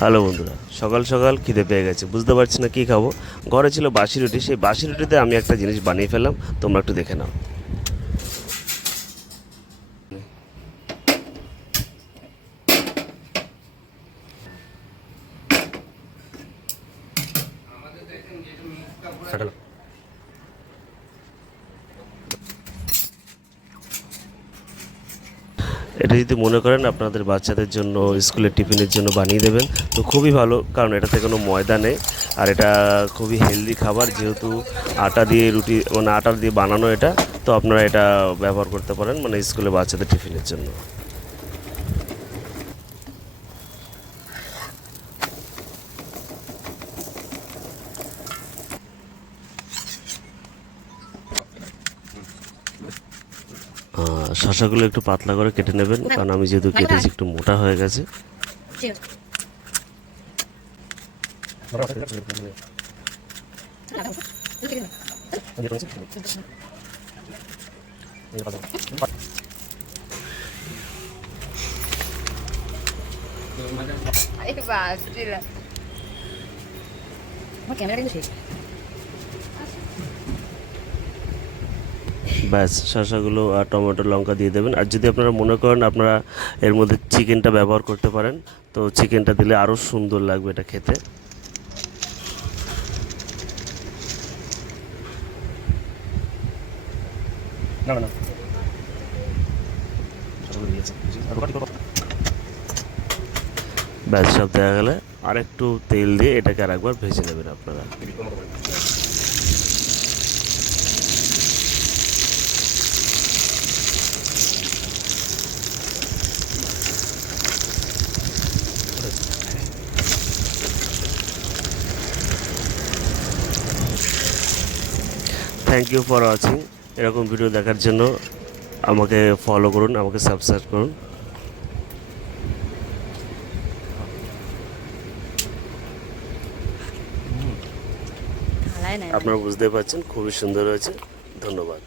Hello বন্ধুরা, সকাল সকাল খিদে পেয়ে গেছে, বুঝতে পারছি না কী খাবো। ঘরে ছিল বাসি রুটি, সেই বাসি রুটিতে আমি একটা জিনিস বানিয়ে ফেললাম, তোমরা একটু দেখে নাও। এটা যদি মনে করেন আপনাদের বাচ্চাদের জন্য স্কুলের টিফিনের জন্য বানিয়ে দেবেন, তো খুবই ভালো, কারণ এটাতে কোনো ময়দা নেই। আর এটা খুবই হেলদি খাবার, যেহেতু আটা দিয়ে রুটি মানে আটা দিয়ে বানানো এটা, তো আপনারা এটা ব্যবহার করতে পারেন মানে স্কুলে বাচ্চাদের টিফিনের জন্য। শসাগুলো একটু পাতলা করে কেটে নেবেন, কারণ আমি যেহেতু কেটেছি একটু মোটা হয়ে গেছে। ব্যাস, শসাগুলো আর টমেটো লঙ্কা দিয়ে দেবেন। আর যদি আপনারা মনে করেন আপনারা এর মধ্যে চিকেনটা ব্যবহার করতে পারেন, তো চিকেনটা দিলে আরও সুন্দর লাগবে এটা খেতে। ব্যাস, সব দেখা গেলে আর একটু তেল দিয়ে এটাকে আর একবার ভেজে নেবেন আপনারা। Thank you for watching. এরকম ভিডিও দেখার জন্য আমাকে ফলো করুন, আমাকে সাবস্ক্রাইব করুন। আপনারা বুঝতে পারছেন খুবই সুন্দর হয়েছে। ধন্যবাদ।